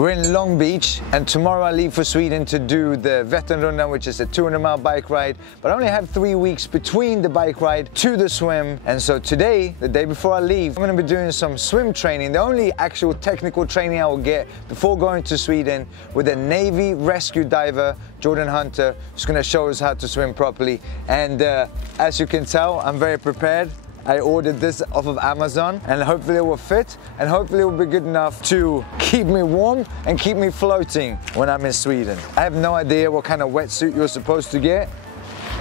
We're in Long Beach, and tomorrow I leave for Sweden to do the Vätternrundan, which is a 200-mile bike ride. But I only have 3 weeks between the bike ride to the swim. And so today, the day before I leave, I'm gonna be doing some swim training. The only actual technical training I will get before going to Sweden with a Navy rescue diver, Jordan Hunter, who's gonna show us how to swim properly. And as you can tell, I'm very prepared. I ordered this off of Amazon, and hopefully it will fit, and hopefully it will be good enough to keep me warm and keep me floating when I'm in Sweden. I have no idea what kind of wetsuit you're supposed to get.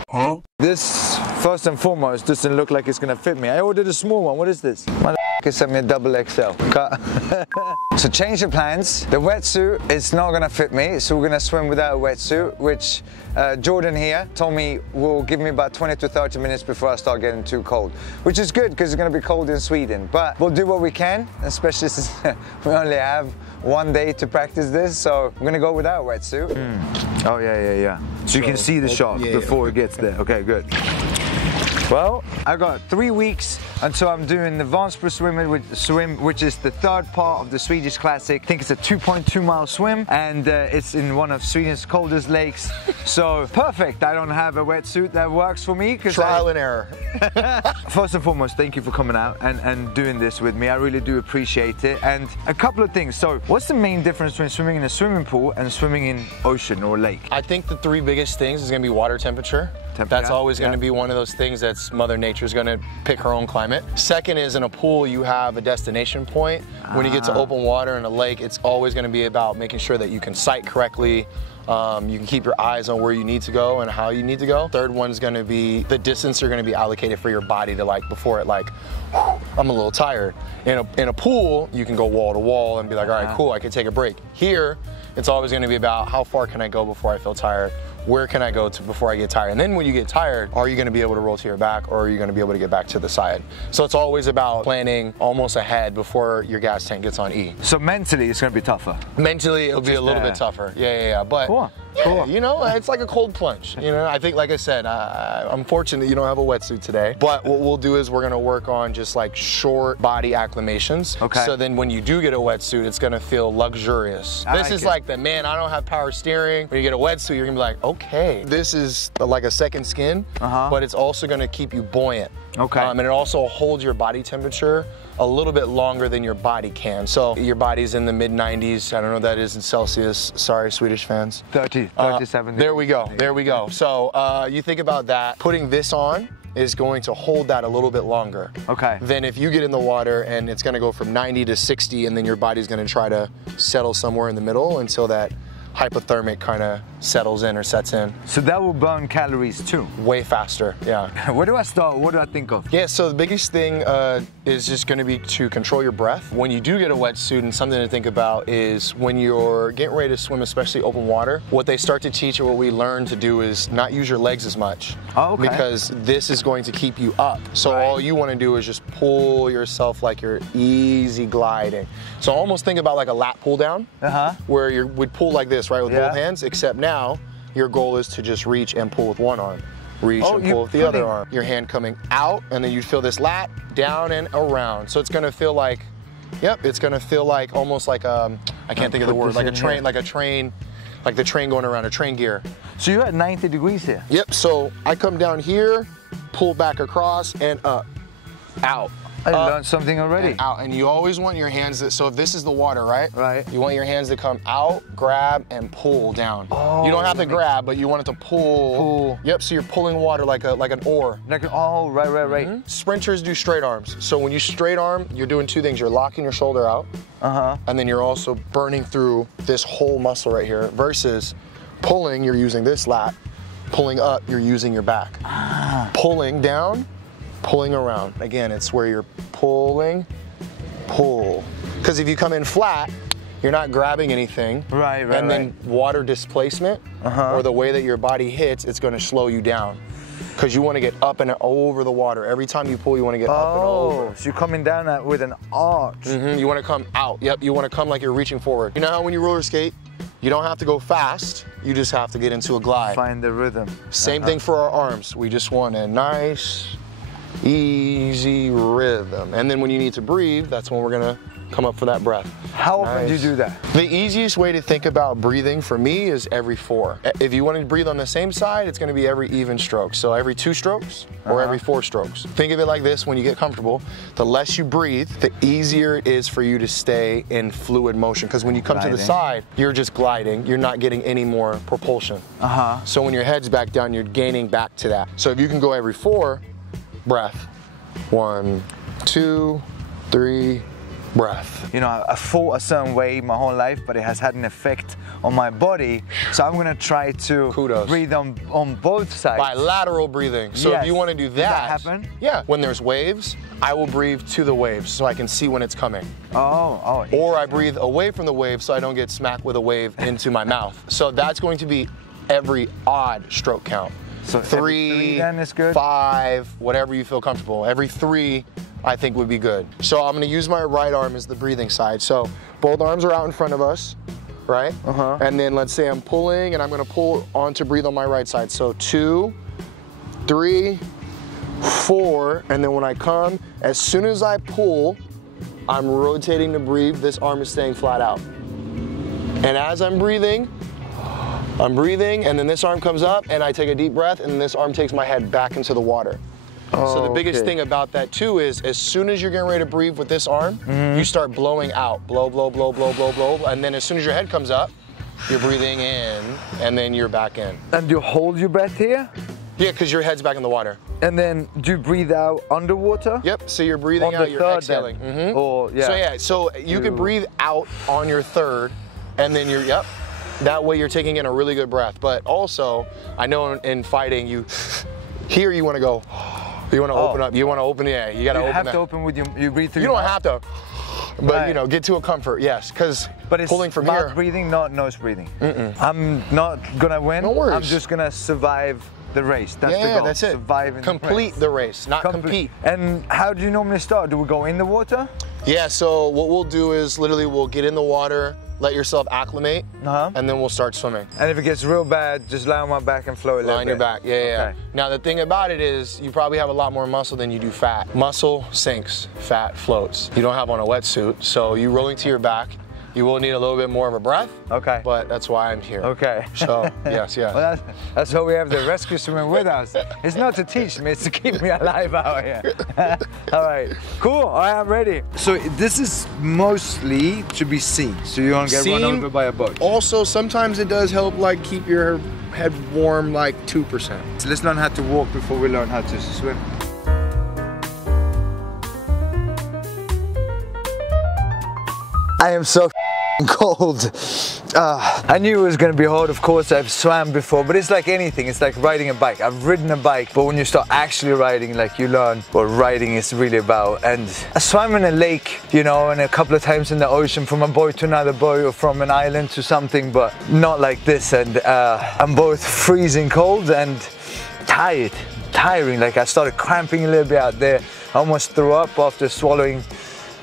Huh? This, first and foremost, doesn't look like it's gonna fit me. I ordered a small one. What is this? Motherfucker sent me a double XL. So change of plans. The wetsuit is not gonna fit me, so we're gonna swim without a wetsuit, which Jordan here told me will give me about 20 to 30 minutes before I start getting too cold, which is good because it's gonna be cold in Sweden. But we'll do what we can, especially since we only have 1 day to practice this, so I'm gonna go without a wetsuit. Oh yeah. So you can see the shark before it gets there. Okay, good. Well, I got 3 weeks until I'm doing the Vansbrosimningen which is the third part of the Swedish Classic. I think it's a 2.2 mile swim, and it's in one of Sweden's coldest lakes. So perfect, I don't have a wetsuit that works for me. Trial and error. First and foremost, thank you for coming out and doing this with me. I really do appreciate it. And a couple of things. So what's the main difference between swimming in a swimming pool and swimming in ocean or lake? I think the 3 biggest things is gonna be water temperature. That's always going to be one of those things that's Mother Nature's going to pick her own climate. Second is in a pool, you have a destination point. When you get to open water in a lake, it's always going to be about making sure that you can sight correctly. You can keep your eyes on where you need to go and how you need to go. Third one's going to be the distance you're going to be allocated for your body to, like, before it, like, I'm a little tired. In a pool, you can go wall to wall and be like, all right, cool, I can take a break. Here, it's always going to be about how far can I go before I feel tired? Where can I go to before I get tired? And then when you get tired, are you gonna be able to roll to your back, or are you gonna be able to get back to the side? So it's always about planning almost ahead before your gas tank gets on E. So mentally, it's gonna be tougher? Mentally, it'll be a little bit tougher. Yeah. But cool. You know, it's like a cold plunge. You know, I think, like I said, I'm fortunate you don't have a wetsuit today. But what we'll do is we're gonna work on just like short body acclimations. Okay. So then when you do get a wetsuit, it's gonna feel luxurious. This is like the, man, I don't have power steering. When you get a wetsuit, you're gonna be like, okay, this is like a second skin, but it's also gonna keep you buoyant. Okay. And it also holds your body temperature a little bit longer than your body can. So your body's in the mid-90s. I don't know what that is in Celsius. Sorry, Swedish fans. 37. There we go. So you think about that. Putting this on is going to hold that a little bit longer. Okay. Then if you get in the water and it's gonna go from 90 to 60, and then your body's gonna try to settle somewhere in the middle until that hypothermic kind of settles in or sets in. So that will burn calories too? Way faster, yeah. Where do I start? What do I think of? Yeah, so the biggest thing is just going to be to control your breath. When you do get a wetsuit, and something to think about is when you're getting ready to swim, especially open water, what they start to teach, or what we learn to do, is not use your legs as much. Oh, okay. Because this is going to keep you up. So all you want to do is just pull yourself like you're easy gliding. So almost think about like a lat pull down, where you would pull like this, right, with both hands, except now your goal is to just reach and pull with one arm. Reach and pull with the other arm. Your hand coming out, and then you feel this lat down and around. So it's gonna feel like, it's gonna feel like almost like I can't think of the word, like a train, like the train going around, a train gear. So you're at 90 degrees here? Yep, so I come down here, pull back across, and up, out. I learned something already. And out, and you always want your hands so if this is the water, right? Right. You want your hands to come out, grab, and pull down. Oh, you don't have to grab, but you want it to pull. Yep, so you're pulling water like an oar. Right. Sprinters do straight arms. So when you straight arm, you're doing 2 things. You're locking your shoulder out, and then you're also burning through this whole muscle right here, versus pulling, you're using this lat. Pulling up, you're using your back. Pulling down, pulling around. Again, it's where you're pulling, pull. Because if you come in flat, you're not grabbing anything. And then water displacement, or the way that your body hits, it's gonna slow you down. Because you wanna get up and over the water. Every time you pull, you wanna get up and over. So you're coming down with an arch. You wanna come out. Yep, you wanna come like you're reaching forward. You know how when you roller skate, you don't have to go fast, you just have to get into a glide. Find the rhythm. Same thing for our arms. We just want a nice, easy rhythm. And then when you need to breathe, that's when we're gonna come up for that breath. How often do you do that? The easiest way to think about breathing for me is every 4. If you want to breathe on the same side, it's going to be every even stroke. So every 2 strokes or every 4 strokes. Think of it like this: when you get comfortable, the less you breathe, the easier it is for you to stay in fluid motion. Because when you come to the side, you're just gliding. You're not getting any more propulsion. So when your head's back down, you're gaining back to that. So if you can go every 4, breath. 1, 2, 3, breath. You know, I fought a certain way my whole life, but it has had an effect on my body. So I'm gonna try to breathe on both sides. Bilateral breathing. So if you want to do that, does that happen? Yeah. When there's waves, I will breathe to the waves so I can see when it's coming. Or I breathe away from the wave so I don't get smacked with a wave into my mouth. So that's going to be every odd stroke count. So 3, then is good. 5, whatever you feel comfortable. Every 3, I think would be good. So I'm gonna use my right arm as the breathing side. So both arms are out in front of us, right? And then let's say I'm pulling, and I'm gonna pull on to breathe on my right side. So 2, 3, 4, and then when I come, as soon as I pull, I'm rotating to breathe. This arm is staying flat out. And as I'm breathing, and then this arm comes up, and I take a deep breath, and this arm takes my head back into the water. So the biggest thing about that too is, as soon as you're getting ready to breathe with this arm, you start blowing out. Blow, blow, blow, blow, blow, blow. And then as soon as your head comes up, you're breathing in, and then you're back in. And you hold your breath here? Yeah, because your head's back in the water. And then do you breathe out underwater? Yep, so you're breathing out, you're exhaling. So you can breathe out on your 3rd, and then you're, that way you're taking in a really good breath. But also, I know in fighting, you want to go, you want to open up, you want to open, you got to open that. You have to open with you breathe through your mouth. You don't have to, but you know, get to a comfort, yes, because pulling from here. Mouth breathing, not nose breathing. I'm not going to win. No worries. I'm just going to survive the race. That's the goal. That's it. Survive in Complete the race, not compete. And how do you normally start? Do we go in the water? Yeah, so what we'll do is literally we'll get in the water, let yourself acclimate, and then we'll start swimming. And if it gets real bad, just lie on my back and float a little bit. Lie on your back, yeah. Now the thing about it is, you probably have a lot more muscle than you do fat. Muscle sinks, fat floats. You don't have on a wetsuit, so you rolling to your back, you will need a little bit more of a breath. But that's why I'm here. So, yes. Well, that's why we have the rescue swimmer with us. It's not to teach me, it's to keep me alive out here. All right, cool. All right, I'm ready. So this is mostly to be seen, so you don't get run over by a boat. Also, sometimes it does help, like, keep your head warm, like 2%. So let's learn how to walk before we learn how to swim. I am so cold. I knew it was going to be hard, of course. I've swam before, but it's like anything. It's like riding a bike. I've ridden a bike, but when you start actually riding, like, you learn what riding is really about. And I swam in a lake, you know, and a couple of times in the ocean, from a boat to another boat, or from an island to something, but not like this. And I'm both freezing cold and tiring. Like, I started cramping a little bit out there. I almost threw up after swallowing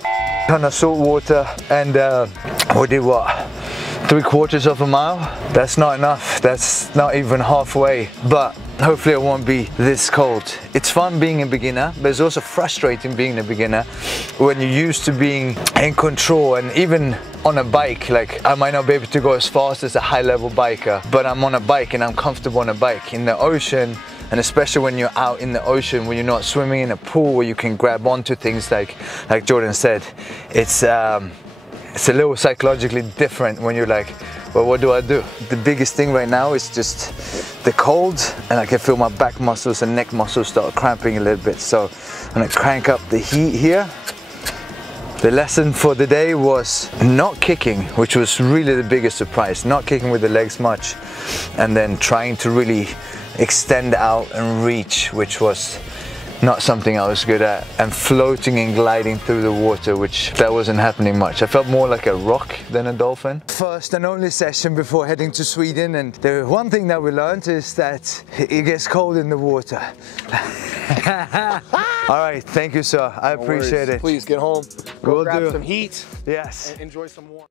a ton of salt water, and we did what? 3/4 of a mile? That's not enough. That's not even halfway. But hopefully it won't be this cold. It's fun being a beginner, but it's also frustrating being a beginner when you're used to being in control. And even on a bike, like, I might not be able to go as fast as a high-level biker, but I'm on a bike and I'm comfortable on a bike. In the ocean, and especially when you're out in the ocean, when you're not swimming in a pool where you can grab onto things, like Jordan said, it's a little psychologically different when you're like, well, what do I do? The biggest thing right now is just the cold, and I can feel my back muscles and neck muscles start cramping a little bit. So I'm gonna crank up the heat here. The lesson for the day was not kicking, which was really the biggest surprise. Not kicking with the legs much, and then trying to really extend out and reach, which was not something I was good at, and floating and gliding through the water, which that wasn't happening much. I felt more like a rock than a dolphin. First and only session before heading to Sweden, and the one thing that we learned is that it gets cold in the water. All right, thank you, sir. I appreciate it. Please get home. Go grab some heat. Yes. And enjoy some warmth.